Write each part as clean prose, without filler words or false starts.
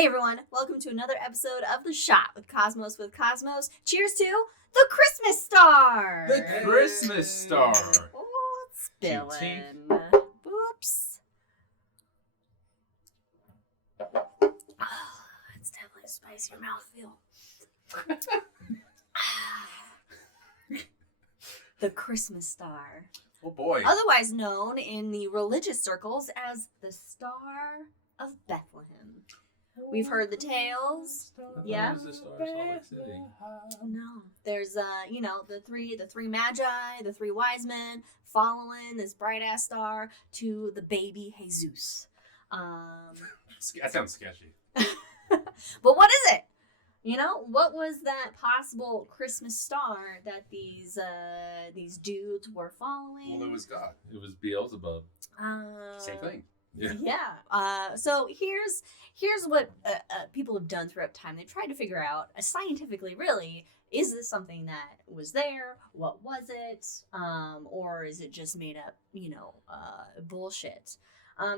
Hey everyone, welcome to another episode of The Shot with Cosmos. Cheers to the Christmas star! The Christmas star! Oh, it's spilling. Oops. Oh, it's definitely a spicier mouthfeel. The Christmas star. Oh boy. Otherwise known in the religious circles as the Star of Bethlehem. We've heard the tales. Yeah. The Star of Salt Lake City. No. There's the three magi, the three wise men following this bright ass star to the baby Jesus. That sounds sketchy. But what is it? What was that possible Christmas star that these dudes were following? Well, it was God. It was Beelzebub. Same thing. Yeah. So here's what people have done throughout time. They've tried to figure out scientifically, really, is this something that was there? What was it? Or is it just made up, bullshit?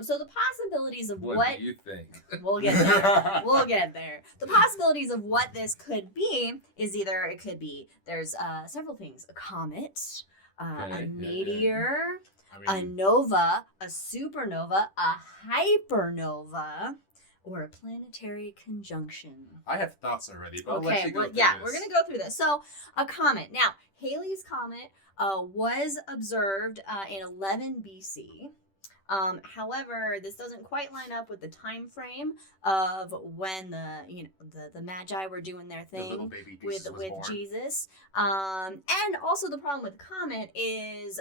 So the possibilities of what do you think? We'll get there. We'll get there. The possibilities of what this could be is either it could be there's several things: a comet, a meteor. A nova, a supernova, a hypernova, or a planetary conjunction. I have thoughts already, but okay, I'll let you go we're going to go through this. So, a comet. Now, Halley's Comet was observed in 11 BC. However, this doesn't quite line up with the time frame of when the Magi were doing their thing with Jesus. And also the problem with comet is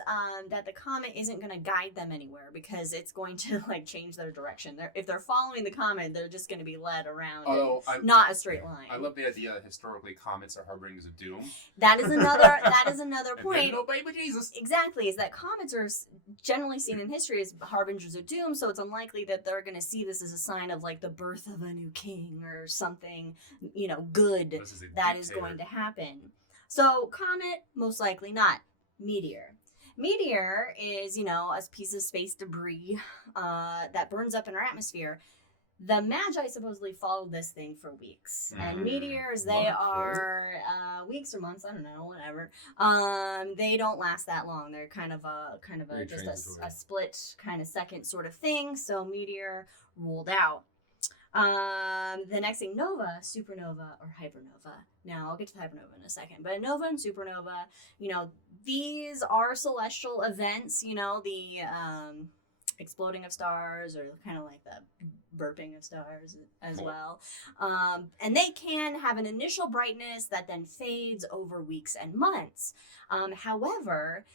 that the comet isn't going to guide them anywhere because it's going to change their direction. If they're following the comet, they're just going to be led around, not a straight line. I love the idea that historically comets are harbingers of doom. That is another point. No baby Jesus. Exactly, is that comets are generally seen in history as harbingers of doom, so it's unlikely that they're going to see this as a sign of the birth of a new king or something, good that is going to happen. So comet, most likely not. Meteor is, a piece of space debris that burns up in our atmosphere. The Magi supposedly followed this thing for weeks. And meteors, they are weeks or months, I don't know, whatever. They don't last that long. They're kind of just a split kind of second sort of thing. So meteor ruled out. The next thing, nova, supernova, or hypernova. Now, I'll get to the hypernova in a second. But nova and supernova, these are celestial events, the exploding of stars, or kind of like the burping of stars as well. And they can have an initial brightness that then fades over weeks and months. However,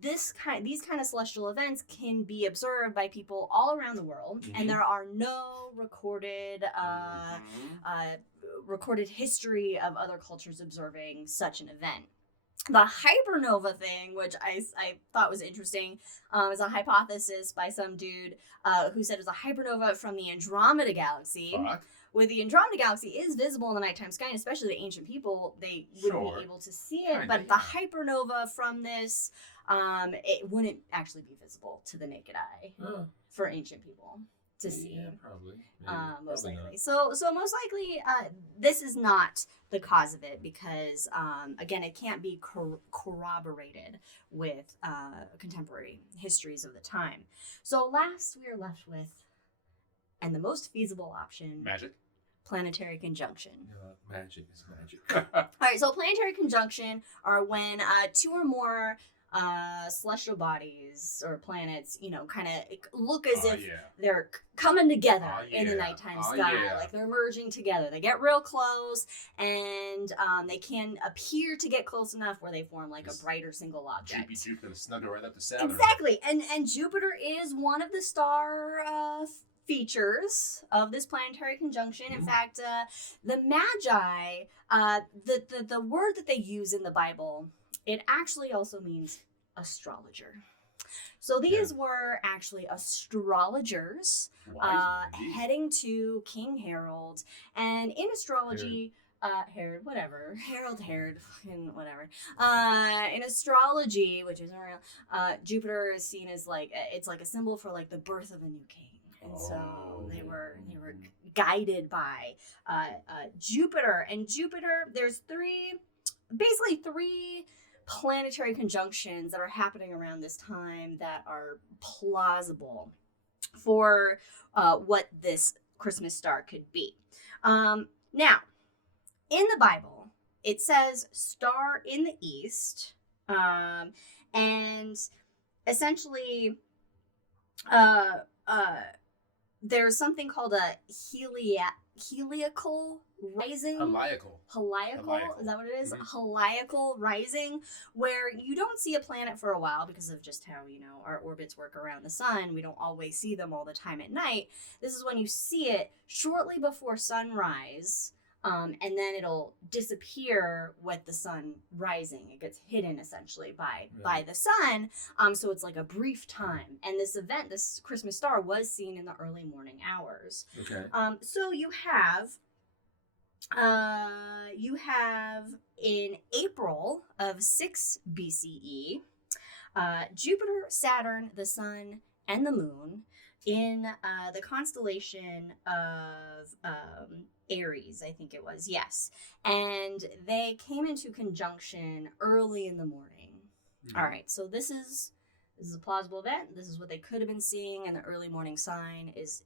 these kind of celestial events can be observed by people all around the world, and there are no recorded history of other cultures observing such an event. The hypernova thing, which I thought was interesting, is a hypothesis by some dude who said it was a hypernova from the Andromeda Galaxy. With the Andromeda Galaxy is visible in the nighttime sky, and especially the ancient people, they wouldn't be able to see it. But the hypernova from this, it wouldn't actually be visible to the naked eye for ancient people to see. Yeah, probably. Most likely. So most likely, this is not the cause of it because, again, it can't be corroborated with contemporary histories of the time. So last we are left with, and the most feasible option, magic, planetary conjunction. Magic is magic. All right, so planetary conjunction are when two or more celestial bodies or planets, kind of look as if they're coming together in the nighttime sky. Like they're merging together. They get real close, and they can appear to get close enough where they form a brighter single object. Jupiter snuggle right up to Saturn. Exactly, and Jupiter is one of the star features of this planetary conjunction. In fact, the Magi, the word that they use in the Bible, it actually also means astrologer. So these were actually astrologers heading to King Herod. And in astrology, Herod, fucking whatever. In astrology, which isn't real, Jupiter is seen as it's like a symbol for the birth of a new king. And so they were guided by Jupiter. And Jupiter, there's basically three planetary conjunctions that are happening around this time that are plausible for what this Christmas star could be. Now, in the Bible, it says star in the east, and essentially there's something called a heliacal rising. Heliacal, is that what it is? Mm-hmm. Heliacal rising, where you don't see a planet for a while because of just how, our orbits work around the sun. We don't always see them all the time at night. This is when you see it shortly before sunrise, and then it'll disappear with the sun rising. It gets hidden essentially by the sun. So it's like a brief time. And this event, this Christmas star, was seen in the early morning hours. Okay. So you have in April of 6 BCE, Jupiter, Saturn, the sun, and the moon in the constellation of Aries, I think it was, yes. And they came into conjunction early in the morning. Mm-hmm. All right, so this is a plausible event. This is what they could have been seeing, and the early morning sky is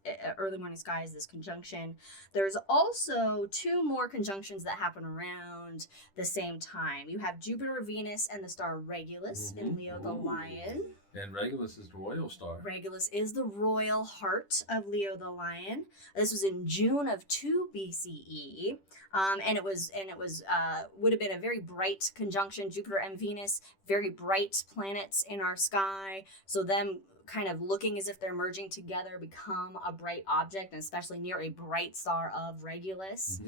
this conjunction. There's also two more conjunctions that happen around the same time. You have Jupiter, Venus, and the star Regulus in Leo the Lion. And Regulus is the royal star. Regulus is the royal heart of Leo the Lion. This was in June of 2 BCE, and it would have been a very bright conjunction. Jupiter and Venus, very bright planets in our sky. So them kind of looking as if they're merging together become a bright object, and especially near a bright star of Regulus.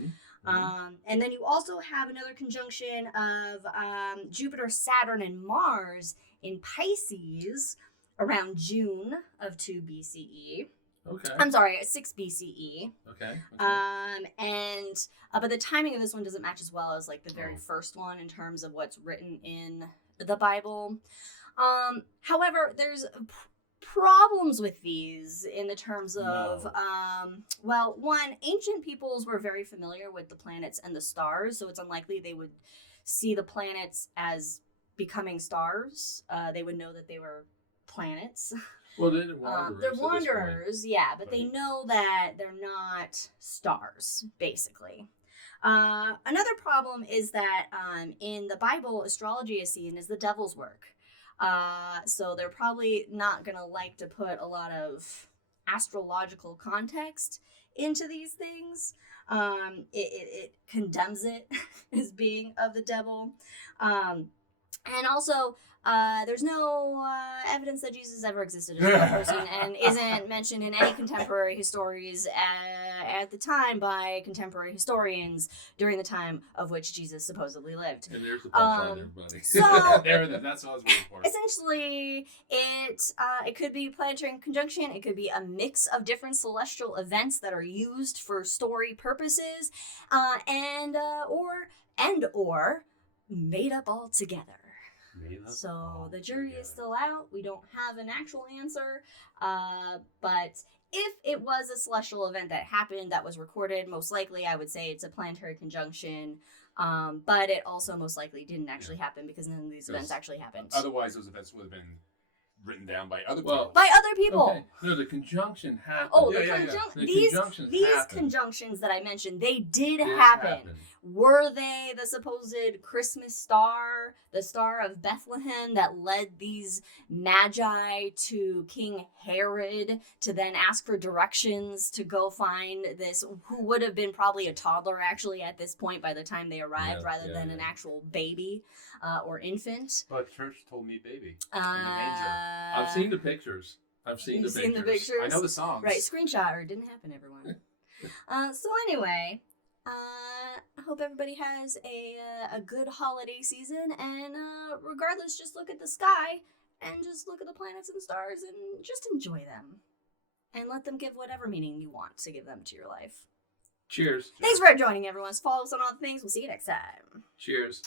And then you also have another conjunction of Jupiter, Saturn, and Mars in Pisces around June of 2 BCE. Okay. I'm sorry, 6 BCE. Okay. But the timing of this one doesn't match as well as like the very first one in terms of what's written in the Bible. However, there's problems with these in the terms of, one, ancient peoples were very familiar with the planets and the stars, so it's unlikely they would see the planets as becoming stars. They would know that they were planets. Well, they're wanderers. They're wanderers, yeah, but they know that they're not stars, basically. Another problem is that in the Bible, astrology is seen as the devil's work. So they're probably not going to like to put a lot of astrological context into these things. It condemns it as being of the devil. And also, there's no evidence that Jesus ever existed as a real person and isn't mentioned in any contemporary stories at the time by contemporary historians during the time of which Jesus supposedly lived. And there's the punchline, everybody. So that's what I was waiting for. Essentially, it could be planetary conjunction. It could be a mix of different celestial events that are used for story purposes, or made up all together. So the jury is still out. We don't have an actual answer. But if it was a celestial event that happened, that was recorded, most likely I would say it's a planetary conjunction. But it also most likely didn't actually happen because none of these events actually happened. Otherwise, those events would have been written down by other people. By other people. Okay. No, the conjunction happened. Oh, these conjunctions that I mentioned, they did happen. Were they the supposed Christmas star, the Star of Bethlehem that led these magi to King Herod to then ask for directions to go find this, who would have been probably a toddler actually at this point by the time they arrived, rather than an actual baby or infant? But church told me baby in the manger. I've seen the pictures. Seen the pictures. I know the songs. Right, screenshot, or it didn't happen, everyone. So anyway, I hope everybody has a good holiday season, and regardless, just look at the sky and just look at the planets and stars and just enjoy them. And let them give whatever meaning you want to give them to your life. Cheers. Thanks for joining, everyone. Follow us on all the things. We'll see you next time. Cheers.